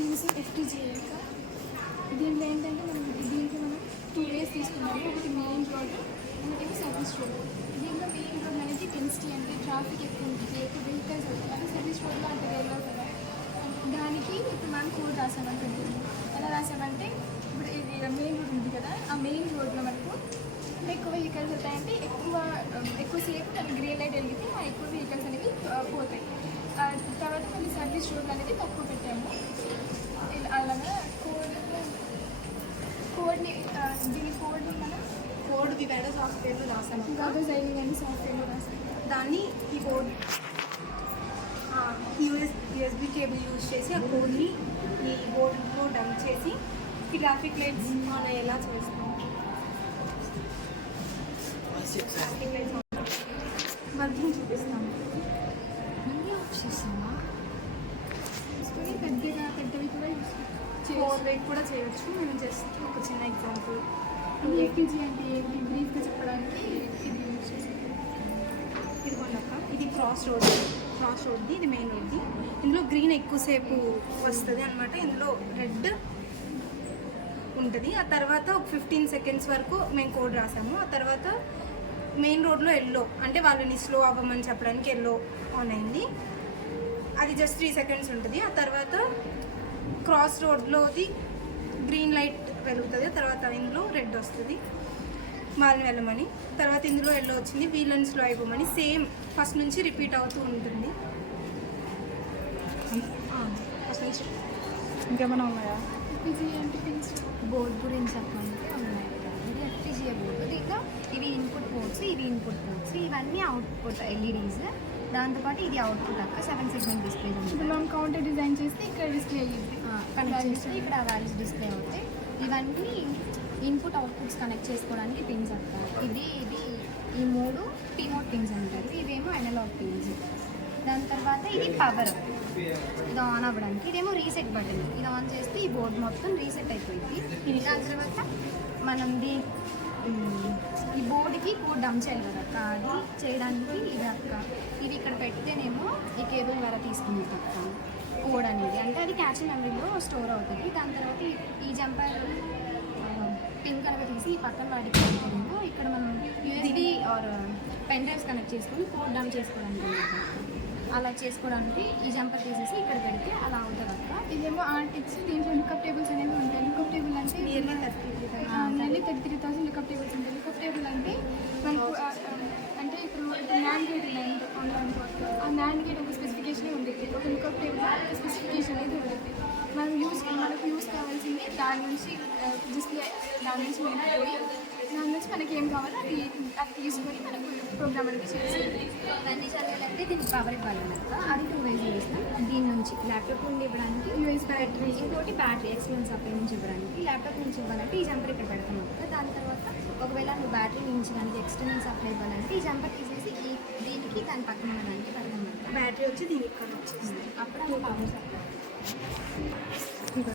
Using FPGA. దీంట్లో ఏంటంటే దీనికి మనం 2 ways తీసుకున్నాము. ఒకటి మెయిన్ రోడ్, ఇంకోటి సర్వీస్ రోడ్. దీంట్లో మెయిన్ రోడ్ అనేది డెన్సిటీ అంటే ట్రాఫిక్ ఎక్కువ ఉంటుంది, ఎక్కువ వెహికల్స్ అవుతుంది. సర్వీస్ రోడ్లో అంటే రేలో కదా, దానికి ఇప్పుడు మనం కోడ్ రాసామనుకుంటుంది. ఎలా రాసామంటే ఇప్పుడు ఇది మెయిన్ రోడ్ ఉంది కదా, ఆ మెయిన్ రోడ్లో మనకు ఎక్కువ వెహికల్స్ అవుతాయంటే ఎక్కువసేపు దానికి గ్రీన్ లైట్ వెలిగితే ఆ ఎక్కువ వెహికల్స్ అనేవి పోతాయి. తర్వాత మళ్ళీ సర్వీస్ రోడ్లు అనేది తక్కువ పెట్టాము. అలాగా దీని కోడ్ని మనం కోడ్ వివరణ సాఫ్ట్వేర్లో రాసాము. గాగో జైలింగ్ అని సాఫ్ట్వేర్లో రాసాము. దాన్ని ఈ కోడ్ USB కేబుల్ యూజ్ చేసి ఆ కోడ్ని ఈ బోర్డులో డంప్ చేసి ఈ ట్రాఫిక్ లైట్స్ ఆన్ అయ్యేలా చేస్తాం. ట్రాఫిక్ లైట్స్ వర్కింగ్ చూపిస్తాము. పెద్దవి కూడా ఫోర్వేట్ కూడా చేయవచ్చు. నేను జస్ట్ ఒక చిన్న ఎగ్జాంపుల్ FPGA అంటే ఏంటి బ్రీఫ్గా చెప్పడానికి ఇది యూజ్ చేస్తాను. ఇదిగోండక్క, ఇది క్రాస్ రోడ్ది, ఇది మెయిన్ రోడ్ది. ఇందులో గ్రీన్ ఎక్కువసేపు వస్తుంది అనమాట, ఇందులో రెడ్ ఉంటుంది. ఆ తర్వాత ఒక 15 seconds వరకు మేము కోడ్ రాసాము. ఆ తర్వాత మెయిన్ రోడ్లో ఎల్లో అంటే వాళ్ళని స్లో అవ్వమని చెప్పడానికి ఎల్లో ఆన్ అయింది. అది జస్ట్ 3 seconds ఉంటుంది. ఆ తర్వాత క్రాస్ రోడ్లోది గ్రీన్ లైట్ వెలుగుతుంది. తర్వాత ఇందులో రెడ్ వస్తుంది వాళ్ళని వెళ్ళమని. తర్వాత ఇందులో ఎల్లో వచ్చింది వీళ్ళని స్లో అయిపోమని. సేమ్ ఫస్ట్ నుంచి రిపీట్ అవుతూ ఉంటుంది. ఫస్ట్ నుంచి ఇంకేమైనా ఉన్నాయా? FPGA అంటే బోర్డ్ గురించి చెప్పమంటే ఉన్నాయి. ఇది FPGA బోర్డు. దీంట్లో ఇవి ఇన్పుట్ పోర్ట్స్, ఇవన్నీ అవుట్పుట్ LEDs. దాంతోపాటు ఇది అవుట్పుట్ అక్క 7 segment డిస్ప్లే ఉంది. ఇప్పుడు మనం కౌంటర్ డిజైన్ చేస్తే ఇక్కడ డిస్ప్లే అయ్యింది, కనెక్ట్ చేస్తే ఇక్కడ ఆ వాల్యూస్ డిస్ప్లే అవుతాయి. ఇవన్నీ ఇన్పుట్ అవుట్పుట్స్ కనెక్ట్ చేసుకోవడానికి పిన్స్ అక్క. ఇది ఈ 3 PMOT పిన్స్ అంటారు. ఇవేమో అనలాగ్ పిన్స్. దాని తర్వాత ఇది పవర్, ఇది ఆన్ అవ్వడానికి. ఇదేమో రీసెట్ బటన్. ఇది ఆన్ చేస్తే ఈ బోర్డు మొత్తం రీసెట్ అయిపోయింది. దాని తర్వాత మనం ఈ బోర్డుకి కోడ్ డంప్ చేయాలి కదా అక్క, అది చేయడానికి ఇది అక్క. ఇది ఇక్కడ పెడితేనేమో ఈ కేబుల్ ద్వారా తీసుకునే అక్క కోడ్ అనేది, అంటే అది క్యాచ్ మెమరీలో స్టోర్ అవుతుంది. దాని తర్వాత ఈ జంపర్ పిన్ కనుక తీసి ఈ పక్కన వాటికి పెడితేనేమో ఇక్కడ మనం USB or pen drives connect చేసుకొని కోడ్ డంప్ చేసుకోవడానికి అలా చేసుకోవడానికి ఈ జంపర్ తీసేసి ఇక్కడ పెడితే అలా అవుతుంది అక్క. ఇదేమో ఆర్టిక్స్. దీంట్లో లుకప్ టేబుల్స్ అనేవి ఉంటాయి. లుకప్ టేబుల్ అంటే నియర్లీ 33,000 లుకప్ టేబుల్స్ ఉంటాయి. లుకప్ టేబుల్ అంటే మనకు అంటే ఇప్పుడు NAND గేట్ ఆ NAND గేట్ ఒక స్పెసిఫికేషన్ ఉంటుంది. ఒక లుకప్ టేబుల్ ఒక స్పెసిఫికేషన్ అనేది ఉంటుంది. మనకు యూస్ కావాల్సింది దాని నుంచి డిస్ప్లే, దాని నుంచి పోయి దాని నుంచి మనకి ఏం కావాలో అది తీసుకొని మనకు ప్రోగ్రామ్ అనేది చేస్తుంది. ఇవన్నీ చదవాలంటే దీనికి పవర్ ఇవ్వాలన్నమాట. అది 2 ways చేస్తాం. దీని నుంచి ల్యాప్టాప్ నుండి ఇవ్వడానికి USB బ్యాటరీ, ఇంకోటి బ్యాటరీ ఎక్స్టర్నల్ సప్లై నుంచి ఇవ్వడానికి. ల్యాప్టాప్ నుంచి ఇవ్వాలంటే ఈ జంపర్ ఇక్కడ పెడతాం అన్నమాట. దాని తర్వాత ఒకవేళ నువ్వు బ్యాటరీ నుంచి కానీ ఎక్స్టర్నల్ సప్లై ఇవ్వాలంటే ఈ జంపర్ తీసేసి దీనికి దాని పక్కన ఉన్నదానికి పెడతాం. బ్యాటరీ వచ్చి దీనికి వచ్చేస్తుంది. అప్పుడు అది పవర్ సప్లై.